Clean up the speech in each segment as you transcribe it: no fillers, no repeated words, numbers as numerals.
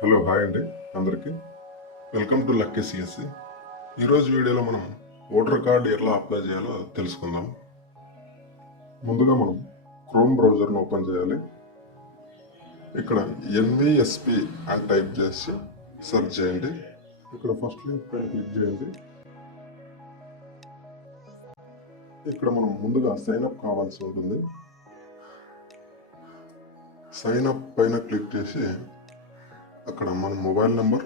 Hello hi అండి అందరికీ welcome to lucky CSC. ఈరోజు వీడియోలో మనం ఓటర్ కార్డు ఎలా అప్లై చేయాలో తెలుసుకుందాం. ముందుగా మనం క్రోమ్ బ్రౌజర్ను ఓపెన్ చేయాలి. ఇక్కడ ఎన్విఎస్పి అని టైప్ చేసి సెర్చ్ చేయండి. ఇక్కడ ఫస్ట్ లింక్ పైన క్లిక్ చేయండి. ఇక్కడ మనం ముందుగా సైన్ అప్ కావాల్సి ఉంటుంది. సైన్ అప్ పైన క్లిక్ చేసి అక్కడ మన మొబైల్ నెంబర్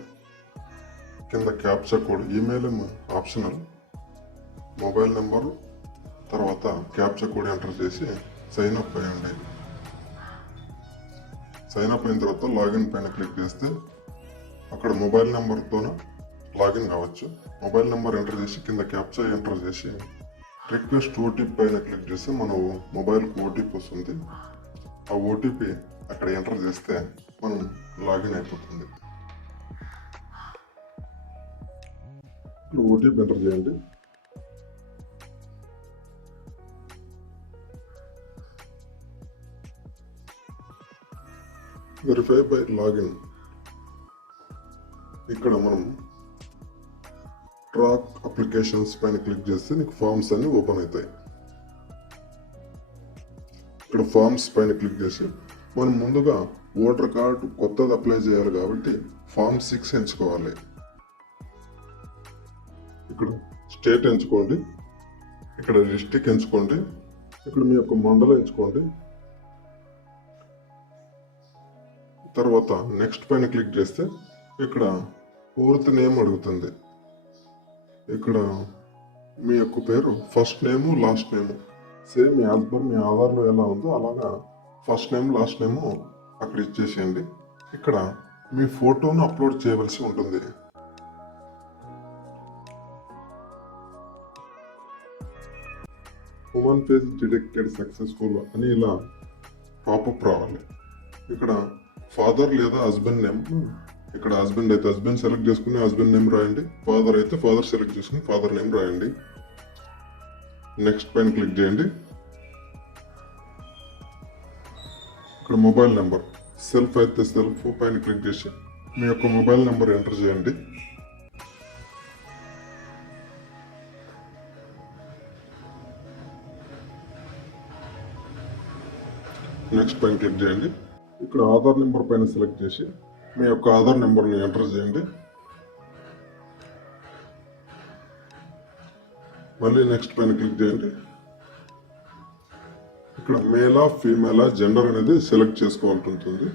కింద captcha code, email optional, mobile number తర్వాత క్యాప్చా కోడ్ ఎంటర్ చేసి సైన్ అప్ అయ్యండి. సైన్ అప్ అయిన తర్వాత లాగిన్ పైన క్లిక్ చేస్తే అక్కడ మొబైల్ నెంబర్తో లాగిన్ కావచ్చు. మొబైల్ నెంబర్ ఎంటర్ చేసి కింద క్యాప్చా ఎంటర్ చేసి రిక్వెస్ట్ ఓటీపీ పైన క్లిక్ చేస్తే మన మొబైల్కి ఓటీపీ వస్తుంది. ఆ ఓటీపీ అక్కడ ఎంటర్ చేస్తే మనం లాగిన్ అయిపోతుంది. ఇప్పుడు ఓటీపీ ఎంటర్ చేయండి. Verify by login. ఇక్కడ మనం ట్రాక్ అప్లికేషన్స్ పైన క్లిక్ చేస్తే నీకు ఫామ్స్ అన్ని ఓపెన్ అవుతాయి. ఇక్కడ ఫామ్స్ పైన క్లిక్ చేసి మనం ముందుగా ఓటర్ కార్డు కొత్తది అప్లై చేయాలి కాబట్టి ఫామ్ 6 ఎంచుకోవాలి. ఇక్కడ స్టేట్ ఎంచుకోండి, ఇక్కడ డిస్ట్రిక్ట్ ఎంచుకోండి, ఇక్కడ మీ యొక్క మండలం ఎంచుకోండి. తర్వాత నెక్స్ట్ పైన క్లిక్ చేస్తే ఇక్కడ పూర్తి నేమ్ అడుగుతుంది. ఇక్కడ మీ యొక్క పేరు first name last name same as per మీ ఆధార్లో ఎలా ఉందో అలాగా ఫస్ట్ నేమ్ లాస్ట్ నేము అక్కడ ఇచ్చేసేయండి. ఇక్కడ మీ ఫోటోను అప్లోడ్ చేయవలసి ఉంటుంది. హ్యూమన్ ఫేస్ డిటెక్టెడ్ సక్సెస్ఫుల్ అని ఇలా పాపప్ రావాలి. ఇక్కడ ఫాదర్ లేదా హస్బెండ్ నేమ్, ఇక్కడ హస్బెండ్ అయితే హస్బెండ్ సెలెక్ట్ చేసుకుని హస్బెండ్ నేమ్ రాయండి. ఫాదర్ అయితే ఫాదర్ సెలెక్ట్ చేసుకుని ఫాదర్ నేమ్ రాయండి. నెక్స్ట్ పైన క్లిక్ చేయండి. ఇక్కడ మొబైల్ నెంబర్, సెల్ఫ్ అయితే సెల్ఫ్ పైన క్లిక్ చేసి మీ యొక్క మొబైల్ నెంబర్ ఎంటర్ చేయండి. నెక్స్ట్ పైన క్లిక్ చేయండి. ఇక్కడ ఆధార్ నెంబర్ పైన సెలెక్ట్ చేసి మీ యొక్క ఆధార్ నెంబర్ని ఎంటర్ చేయండి. మళ్ళీ నెక్స్ట్ పైన క్లిక్ చేయండి. ఇక్కడ మేలా ఫీమేలా జెండర్ అనేది సెలెక్ట్ చేసుకోవాల్సి ఉంటుంది.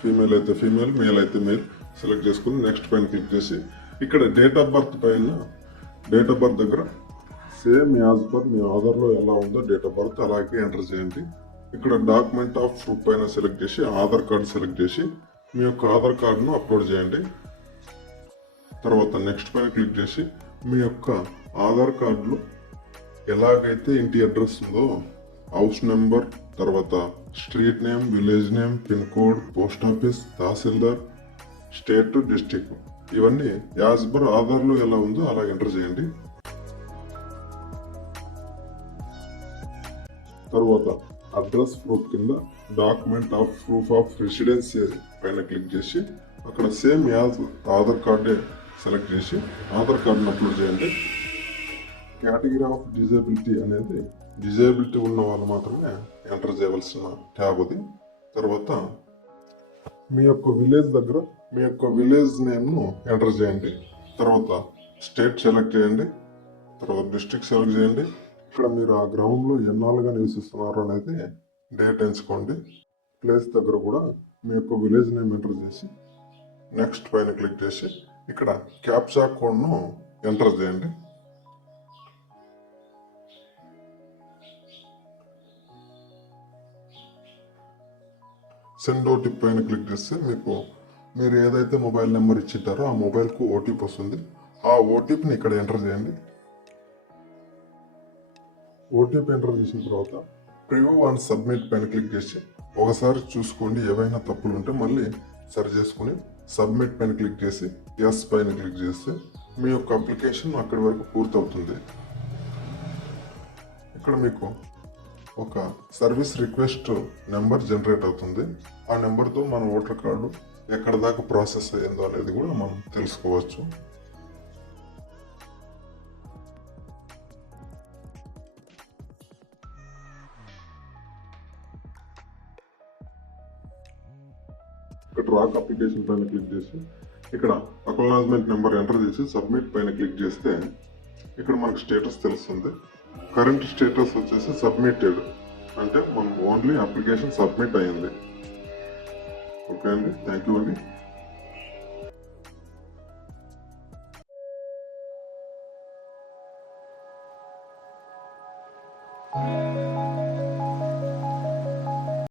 ఫీమేల్ అయితే ఫీమేల్, మేల్ అయితే మేల్ సెలెక్ట్ చేసుకుని నెక్స్ట్ పైన క్లిక్ చేసి ఇక్కడ డేట్ ఆఫ్ బర్త్ పైన డేట్ ఆఫ్ బర్త్ దగ్గర సేమ్ యాజ్ పర్ మీ ఆధార్లో ఎలా ఉందో డేట్ ఆఫ్ బర్త్ అలాగే ఎంటర్ చేయండి. ఇక్కడ డాక్యుమెంట్ ఆఫ్ ప్రూఫ్ పైన సెలెక్ట్ చేసి ఆధార్ కార్డు సెలెక్ట్ చేసి మీ యొక్క ఆధార్ కార్డును అప్లోడ్ చేయండి. తర్వాత నెక్స్ట్ పైన క్లిక్ చేసి మీ యొక్క ఆధార్ కార్డులో ఎలాగైతే ఇంటి అడ్రస్ ఉందో హౌస్ నెంబర్, తర్వాత street name, village name, pin code, post office, తహసీల్దార్, స్టేట్, డిస్ట్రిక్ట్ ఇవన్నీ యాజ్ పర్ ఆధార్లో ఎలా ఉందో అలా ఎంటర్ చేయండి. తర్వాత అడ్రస్ ప్రూఫ్ కింద document of proof of residency పైన క్లిక్ చేసి అక్కడ సేమ్ యాజ్ ఆధార్ కార్డే సెలెక్ట్ చేసి ఆధార్ కార్డును అప్లోడ్ చేయండి. కేటగిరీ ఆఫ్ డిజేబిలిటీ అనేది డిజేబిలిటీ ఉన్న వాళ్ళు మాత్రమే ఎంటర్ చేయవలసిన ట్యాబ్ అది. తర్వాత మీ యొక్క విలేజ్ దగ్గర మీ యొక్క విలేజ్ నేమ్ను ఎంటర్ చేయండి. తర్వాత స్టేట్ సెలెక్ట్ చేయండి. తర్వాత డిస్ట్రిక్ట్ సెలెక్ట్ చేయండి. ఇక్కడ మీరు ఆ గ్రామంలో ఎన్నాళ్ళుగా నివసిస్తున్నారు అనేది డేట్ ఎంచుకోండి. ప్లేస్ దగ్గర కూడా మీ యొక్క విలేజ్ నేమ్ ఎంటర్ చేసి నెక్స్ట్ పైన క్లిక్ చేసి ఇక్కడ క్యాప్చా కోడ్ను ఎంటర్ చేయండి. సెండ్ ఓటీపీ పైన క్లిక్ చేస్తే మీరు ఏదైతే మొబైల్ నెంబర్ ఇచ్చింటారో ఆ మొబైల్కు ఓటీపీ వస్తుంది. ఆ ఓటీపీని ఇక్కడ ఎంటర్ చేయండి. ఓటీపీ ఎంటర్ చేసిన తర్వాత ప్రివ్యూ అండ్ సబ్మిట్ పైన క్లిక్ చేసి ఒకసారి చూసుకోండి. ఏవైనా తప్పులు ఉంటే మళ్ళీ సరి చేసుకుని సబ్మిట్ పైన క్లిక్ చేసి ఎస్ పైన క్లిక్ చేస్తే మీ యొక్క అప్లికేషన్ అక్కడి వరకు పూర్తవుతుంది. ఇక్కడ మీకు ఒక సర్వీస్ రిక్వెస్ట్ నెంబర్ జనరేట్ అవుతుంది. ఆ నెంబర్తో మన ఓటర్ కార్డు ఎక్కడ దాకా ప్రాసెస్ అయ్యిందో అనేది కూడా మనం తెలుసుకోవచ్చు. ఇక్కడ రాక్ అప్లికేషన్ పైన క్లిక్ చేసి ఇక్కడ అక్నాలెడ్జ్మెంట్ నెంబర్ ఎంటర్ చేసి సబ్మిట్ పైన క్లిక్ చేస్తే ఇక్కడ మనకు స్టేటస్ తెలుస్తుంది. కరెంట్ స్టేటస్ వచ్చేసి సబ్మిటెడ్, అంటే మనం ఓన్లీ అప్లికేషన్ సబ్మిట్ అయ్యింది. ఓకే అండి, థ్యాంక్ యూ అండి.